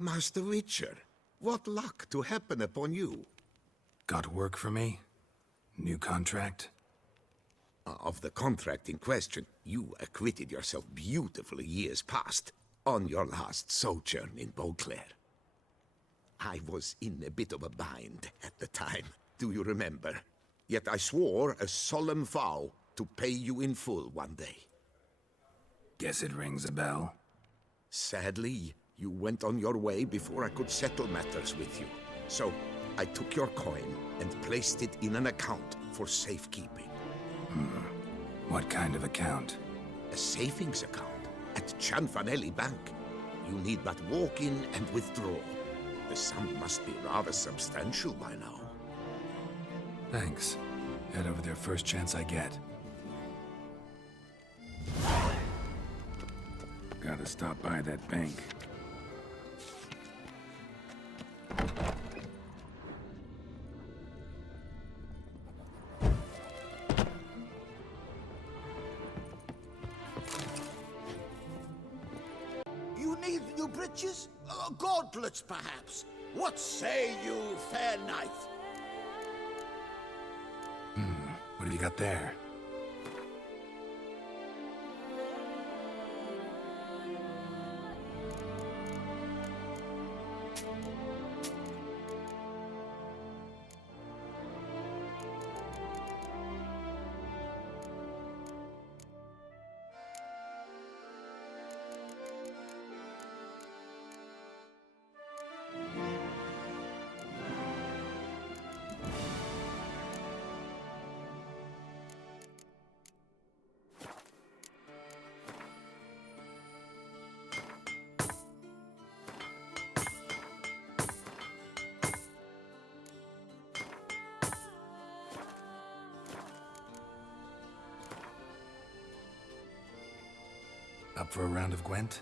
Master Witcher, what luck to happen upon you. Got work for me? New contract? Of the contract in question, you acquitted yourself beautifully years past, on your last sojourn in Beauclair. I was in a bit of a bind at the time, do you remember? Yet I swore a solemn vow to pay you in full one day. Guess it rings a bell. Sadly, you went on your way before I could settle matters with you. So, I took your coin and placed it in an account for safekeeping. What kind of account? A savings account at Cianfanelli Bank. You need but walk in and withdraw. The sum must be rather substantial by now. Thanks. Head over there first chance I get. Gotta stop by that bank. You need new breeches? Gauntlets, perhaps? What say you, fair knight? What have you got there? Up for a round of Gwent?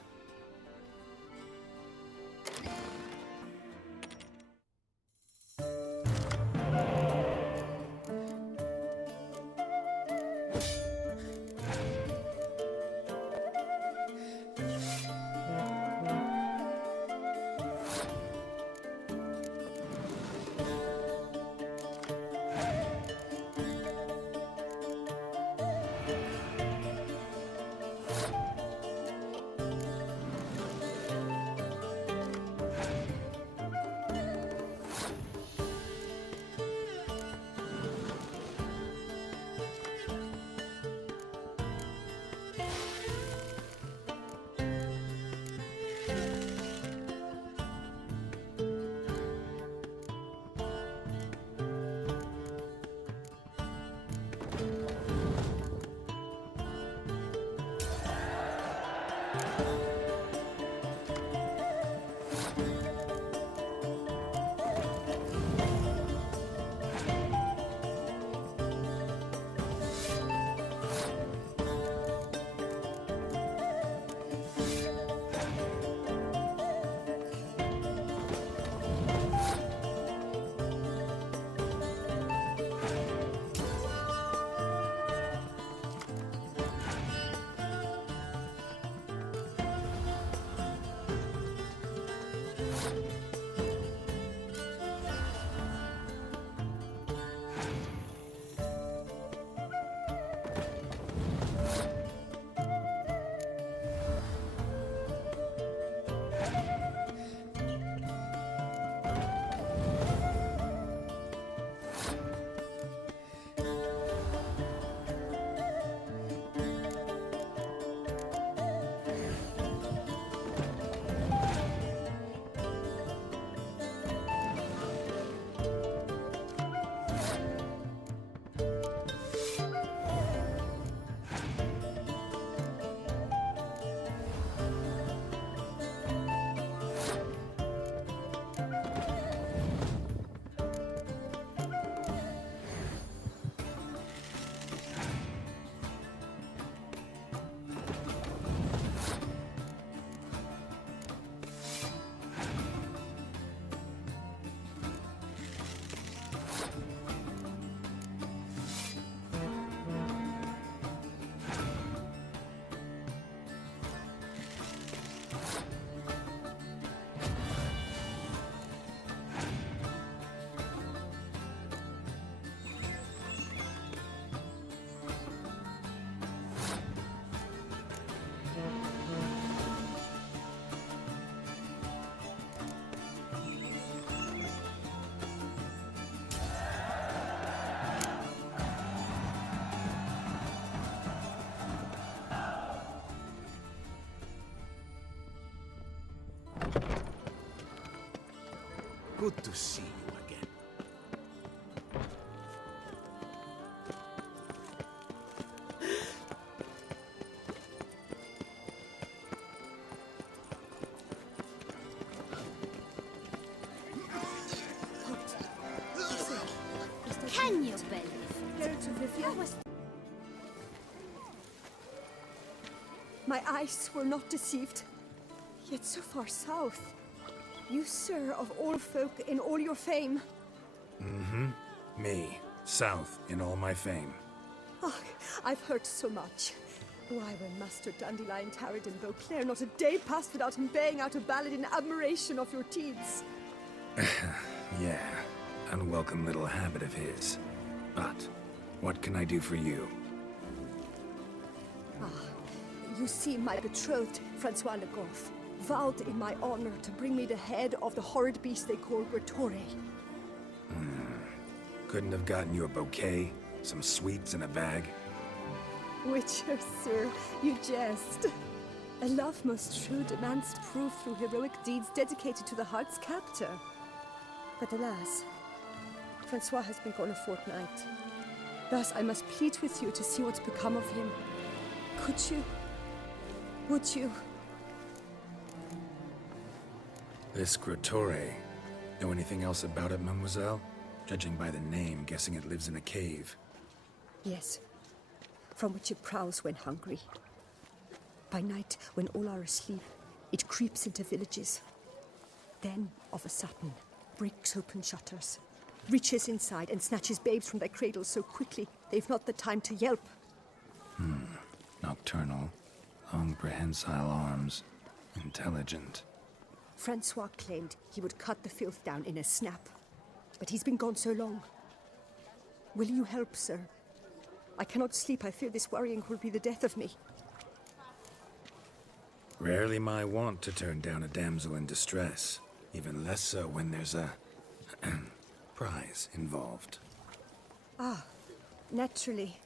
Good to see you again. Can you believe? My eyes were not deceived, yet so far south. You, sir, of all folk in all your fame. Me, south in all my fame. Oh, I've heard so much. Why, when Master Dandelion tarried in Beauclair, not a day passed without him baying out a ballad in admiration of your deeds. Yeah, unwelcome little habit of his. But what can I do for you? You see, my betrothed, Francois Le Goff, vowed in my honor to bring me the head of the horrid beast they call Grottore. Couldn't have gotten you a bouquet, some sweets in a bag? Witcher, sir, you jest. A love most true demands proof through heroic deeds dedicated to the heart's captor. But alas, Francois has been gone a fortnight. Thus I must plead with you to see what's become of him. Could you? Would you? This Grottore. Know anything else about it, mademoiselle? Judging by the name, guessing it lives in a cave. Yes, from which it prowls when hungry. By night, when all are asleep, it creeps into villages. Then, of a sudden, breaks open shutters, reaches inside and snatches babes from their cradles so quickly they've not the time to yelp. Nocturnal, long prehensile arms, intelligent. Francois claimed he would cut the filth down in a snap, but he's been gone so long. Will you help, sir? I cannot sleep. I fear this worrying will be the death of me. Rarely my wont to turn down a damsel in distress, even less so when there's a prize involved. Naturally.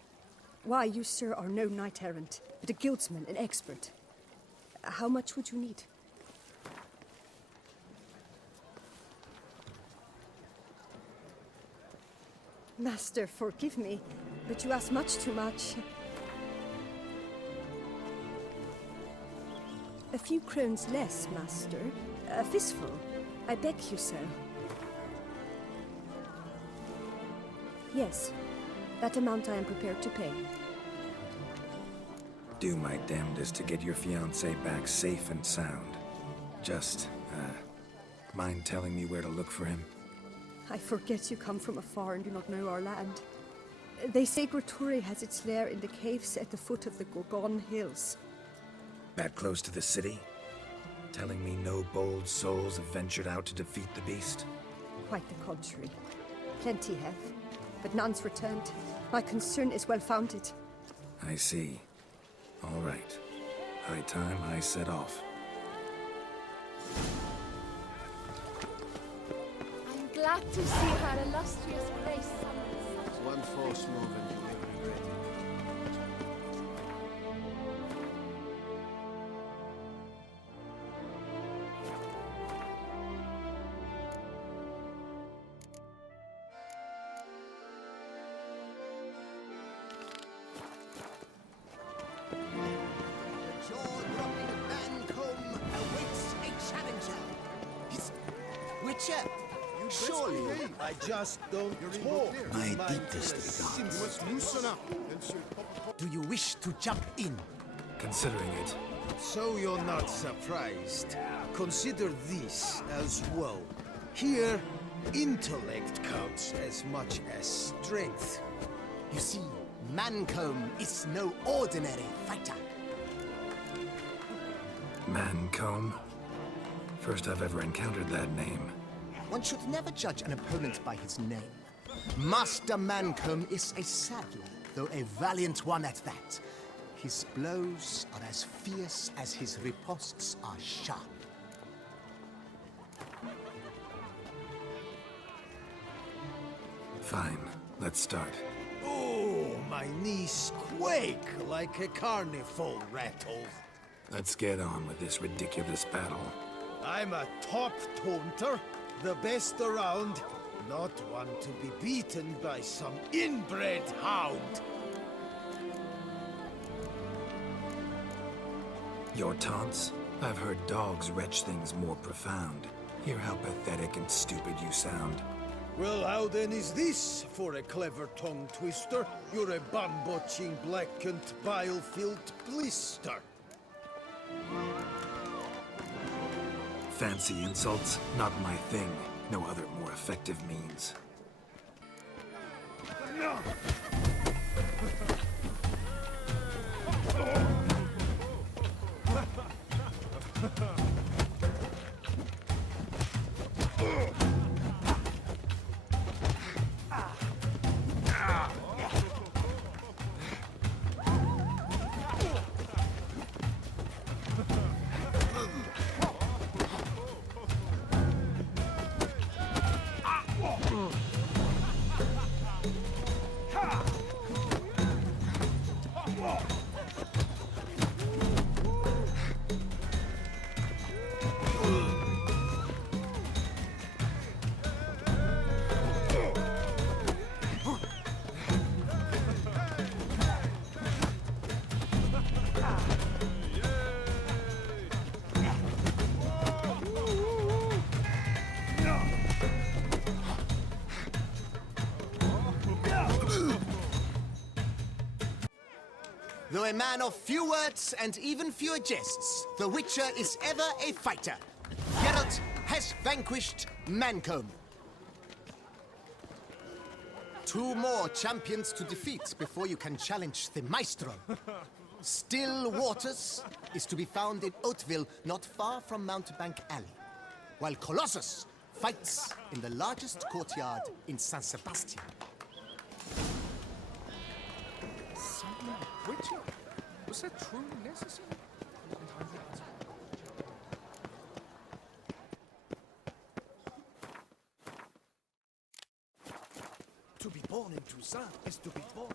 Why, you, sir, are no knight-errant, but a guildsman, an expert. How much would you need? Master, forgive me, but you ask much too much. A few crowns less, master. A fistful. I beg you, sir. Yes, that amount I am prepared to pay. Do my damnedest to get your fiancé back safe and sound. Just, mind telling me where to look for him? I forget you come from afar and do not know our land. They say Grottore has its lair in the caves at the foot of the Gorgon Hills. That close to the city? Telling me no bold souls have ventured out to defeat the beast? Quite the contrary. Plenty have, but none's returned. My concern is well-founded. I see. All right. High time I set off. I'm glad to see her illustrious grace summon such One false movement will be regretted. The jaw-dropping Mancomb awaits a challenger. Witcher, surely I just don't talk. My deepest regards. Do you wish to jump in? Considering it. So you're not surprised. Consider this as well. Here, intellect counts as much as strength. You see, Mancomb is no ordinary fighter. Mancomb? First I've ever encountered that name. One should never judge an opponent by his name. Master Mancomb is a saddler, though a valiant one at that. His blows are as fierce as his riposts are sharp. Fine, let's start. Oh, my knees quake like a carnival rattle. Let's get on with this ridiculous battle. I'm a top taunter, the best around. Not one to be beaten by some inbred hound. Your taunts? I've heard dogs retch things more profound. Hear how pathetic and stupid you sound. Well, how then is this for a clever tongue twister? You're a bum-botching, blackened, bile-filled blister. Fancy insults? Not my thing. No other more effective means. Though a man of few words and even fewer jests, the Witcher is ever a fighter. Geralt has vanquished Mancomb. 2 more champions to defeat before you can challenge the Maestro. Still Waters is to be found in Oatville, not far from Mountebank Alley, while Colossus fights in the largest courtyard in San Sebastian. Witcher? Was that truly necessary? To be born in Toussaint is to be born.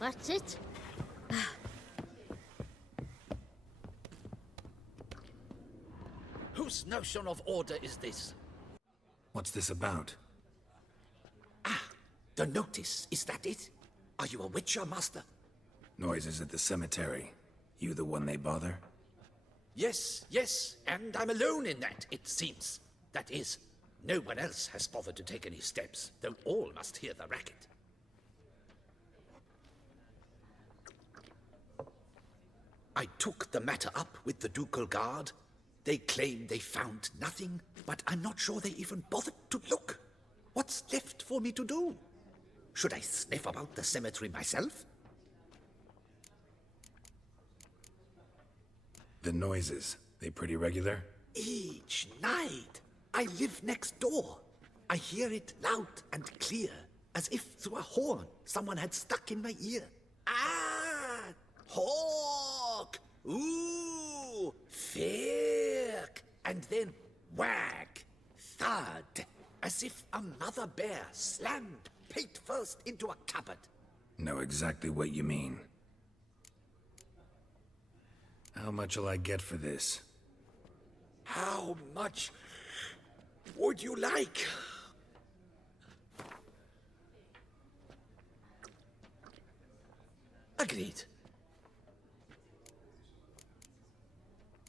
That's it. Whose notion of order is this? What's this about? The notice, is that it? Are you a Witcher, Master? Noises at the cemetery. You the one they bother? Yes, and I'm alone in that, it seems. That is, no one else has bothered to take any steps, though all must hear the racket. I took the matter up with the Ducal Guard. They claim they found nothing, but I'm not sure they even bothered to look. What's left for me to do? Should I sniff about the cemetery myself? The noises, they pretty regular? Each night. I live next door. I hear it loud and clear, as if through a horn someone had stuck in my ear. Ah! Hawk! Ooh! Firk! And then wag! Thud! As if a mother bear slammed pate first into a cupboard. Know exactly what you mean. How much'll I get for this? How much would you like? Agreed.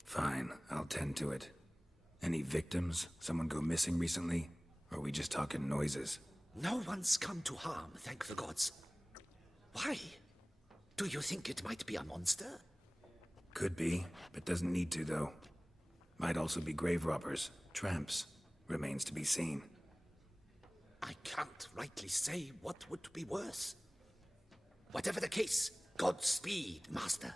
Fine, I'll tend to it. Any victims? Someone go missing recently? Or are we just talking noises? No one's come to harm, thank the gods. Why? Do you think it might be a monster? Could be, but doesn't need to, though. Might also be grave robbers, tramps. Remains to be seen. I can't rightly say what would be worse. Whatever the case, Godspeed, Master.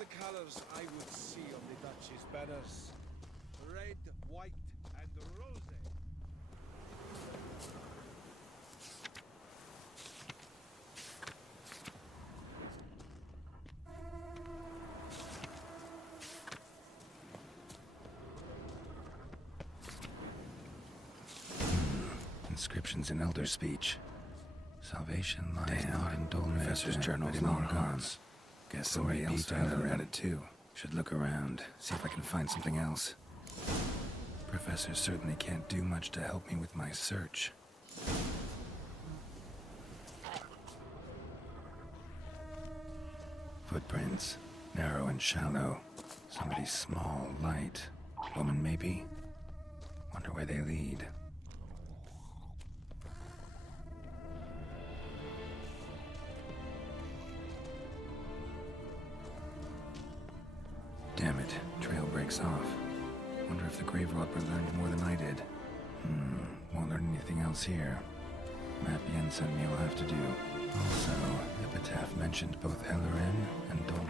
the colors I would see on the Duchy's banners. Red, white, and rose. Inscriptions in Elder speech. Salvation lies not in dullness. Professor's journal's long gone. Guess somebody else found out about it too. Should look around, see if I can find something else. Professor certainly can't do much to help me with my search. Footprints. Narrow and shallow. Somebody small, light. Woman, maybe? Wonder where they lead. Damn it, trail breaks off. Wonder if the grave robber learned more than I did. Won't learn anything else here. Map Yen sent me will have to do. Also, Epitaph mentioned both Ellerin and Dolmen.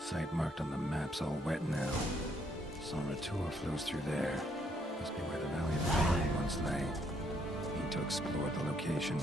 Site marked on the map's all wet now. Sonratua flows through there. Must be where the Valley of the Nine once lay. Need to explore the location.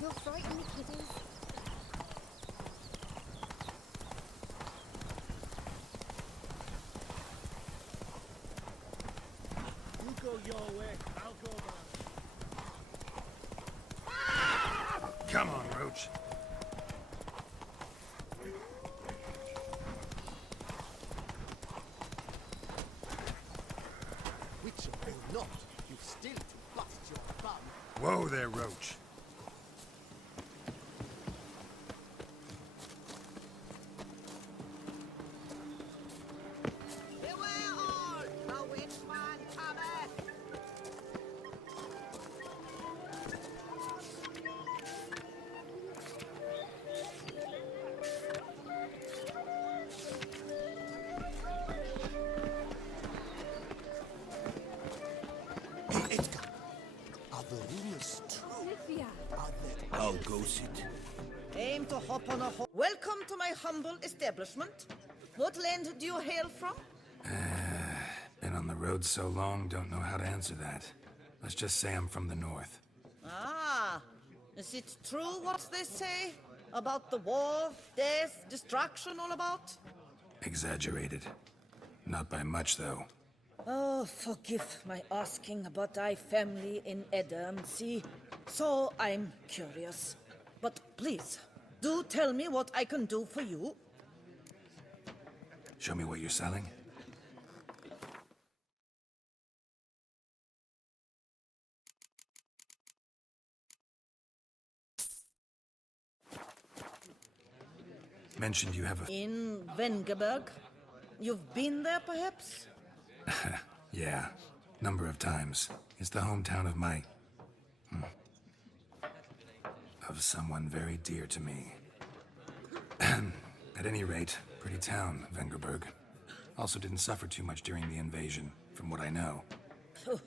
You'll frighten me, kiddies. You go your way, I'll go mine. Come on, Roach. Witcher or not, you've still to bust your thumb. Whoa there, Roach. I'll go sit. Aim to hop on a Welcome to my humble establishment. What land do you hail from? Been on the road so long, don't know how to answer that. Let's just say I'm from the north. Ah, is it true what they say? About the war, death, destruction all about? Exaggerated. Not by much, though. Oh, forgive my asking about thy family in Edamsea. So I'm curious. But please, do tell me what I can do for you. Show me what you're selling. Mentioned you have a... In Vengerberg? You've been there, perhaps? Yeah, number of times. It's the hometown of my... of someone very dear to me. At any rate, pretty town, Vengerberg. Also didn't suffer too much during the invasion, from what I know. Phew.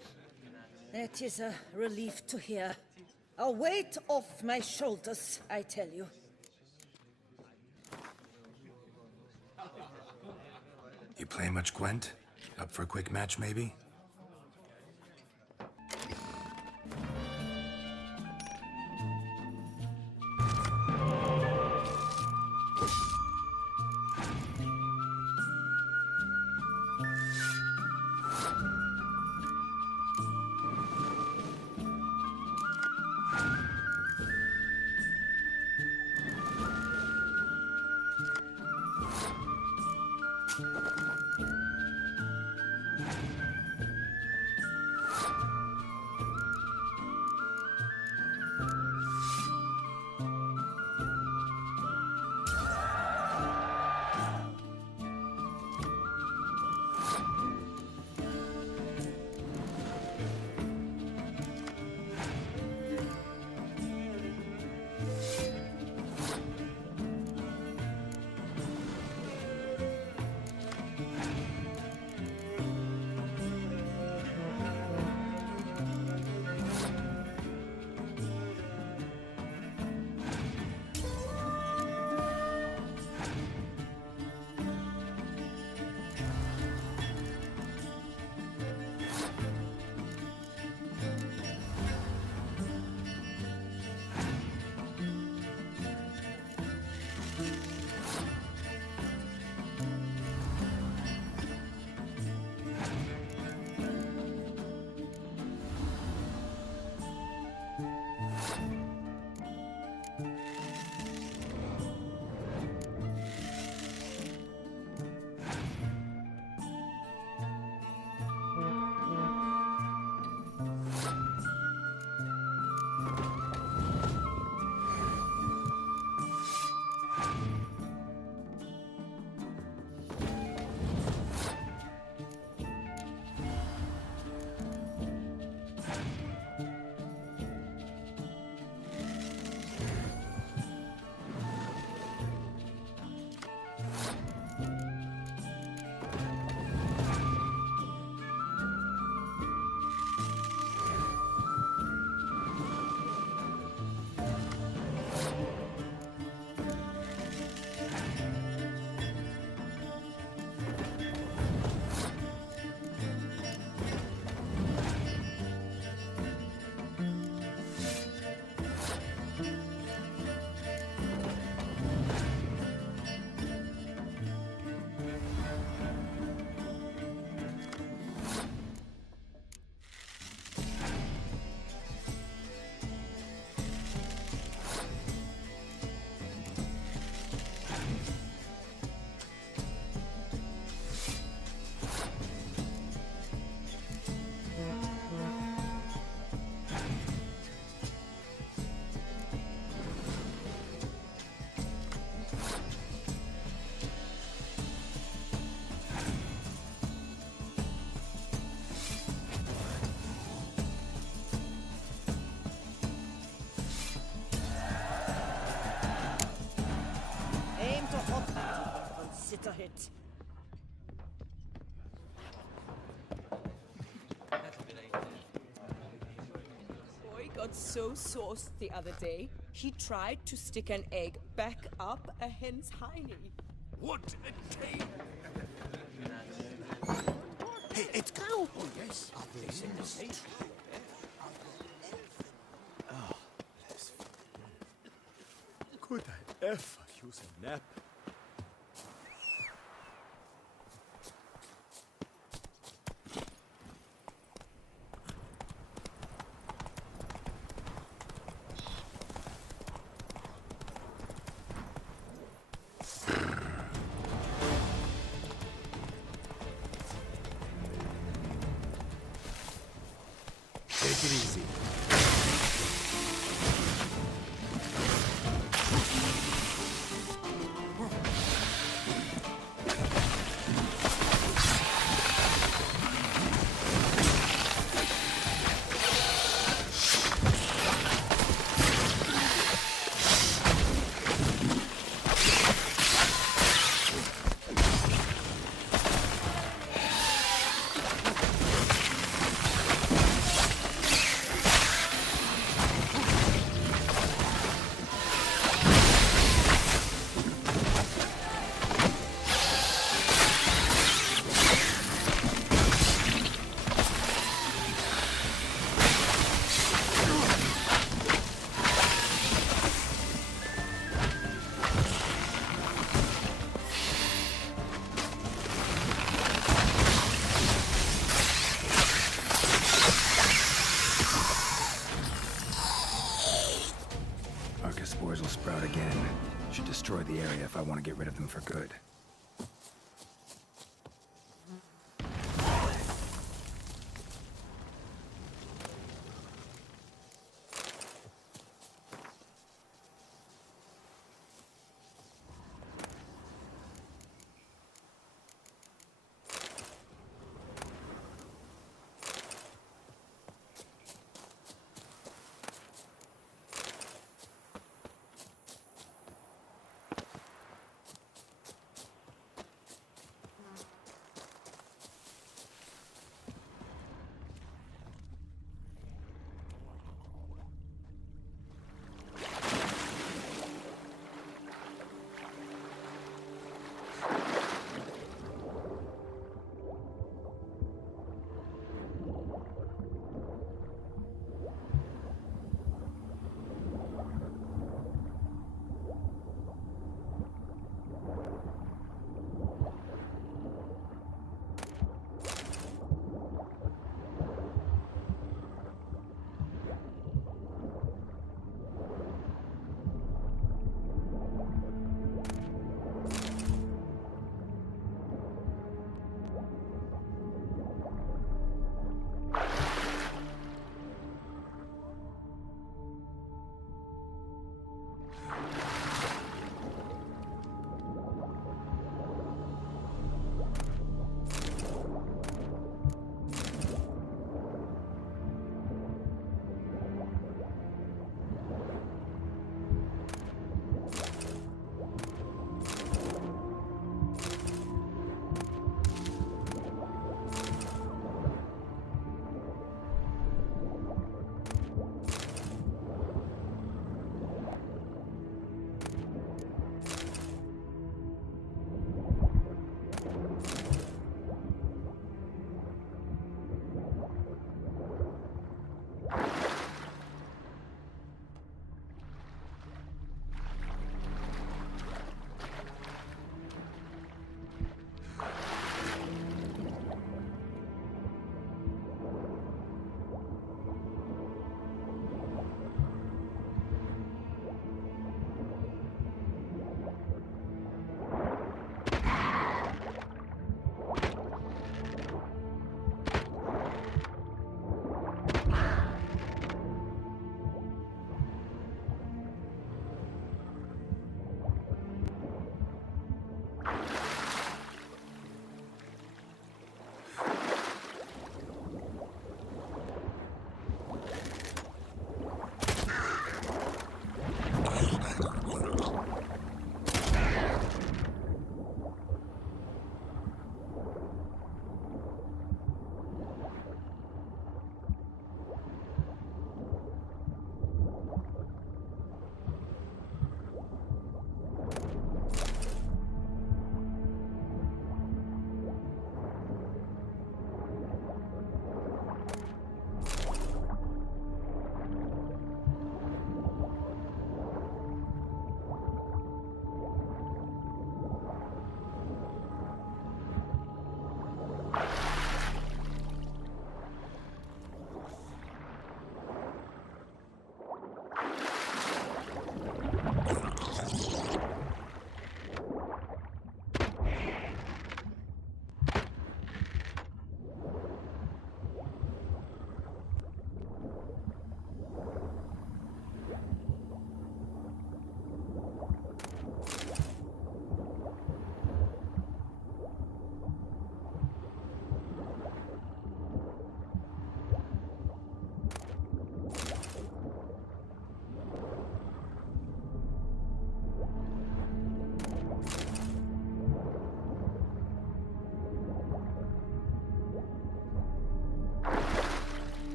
That is a relief to hear. A weight off my shoulders, I tell you. You play much Gwent? Up for a quick match, maybe? beta hit. Boy got so sauced the other day, he tried to stick an egg back up a hen's hiney. What a tale! Hey, Edgar! Oh, yes. This is true. Could I ever use a nap? Take it easy. Spores will sprout again. Should destroy the area if I want to get rid of them for good.